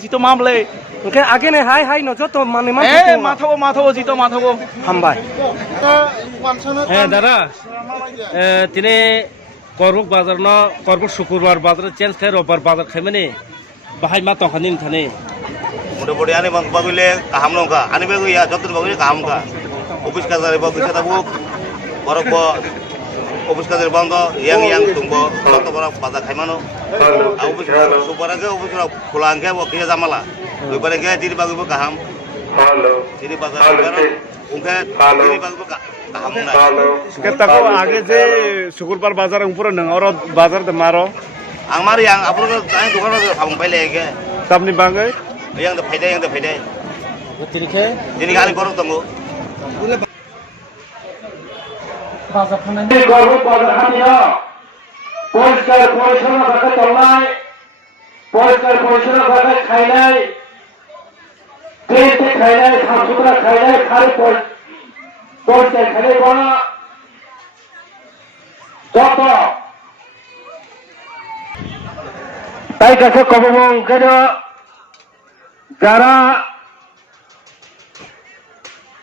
Jito mamle. Oke, agene hai no joto mane man. Matho jito matho. Hambai. দাদা তিনি করবুক বাজার ন করবুক শুক্রবার বাজার চেঞ্জ খাই রোববার বাজার খাই মানে বাহাই মা তখন নিন থানে মোটামুটি আনি বাগুলে কাহাম নঙ্কা আনি বেগুয়া যতন বাগুলে কাহাম কা অফিস কাজারে বাগুলে সাদাবু বরক অফিস কাজারে বন্ধ ইয়াং তুংব তত বড় বাজার খাই মানো অফিস সুপারাকে অফিস খোলা আনকে ওকে জামালা দুইবারে গে দিদি বাগুবে কাহাম দিদি বাজার উনকে দিদি বাগুবে কাহাম না Ketako age je Sukurpar bazar umpura nang oro bazar de maro. আমার yang আপনার তাই দোকানে ফাম পাইলে গে Tapni bangai. yang de ফাইদে তিনি খে দিদি গালি করো তঙ্গো গর্ব প্রধানীয় পরিষ্কার পরিচ্ছন্ন ভাবে চলনায় পরিষ্কার পরিচ্ছন্ন ভাবে খাইনাই পেটে খাইনাই সাফ সুতরা খাইনাই খালি পরিষ্কার খাইলে বনা যত তাই কাছে কবমঙ্কের যারা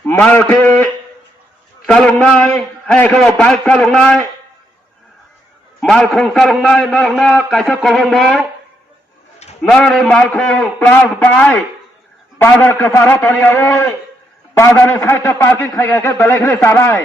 মালটি চালুনাय hay kalau baik salungnay malkhong salungnay norna kaisa kobongmo norne malkhong plus bai bazar kasara toniaoi bazar saita parking khaiga ke belai khale sabai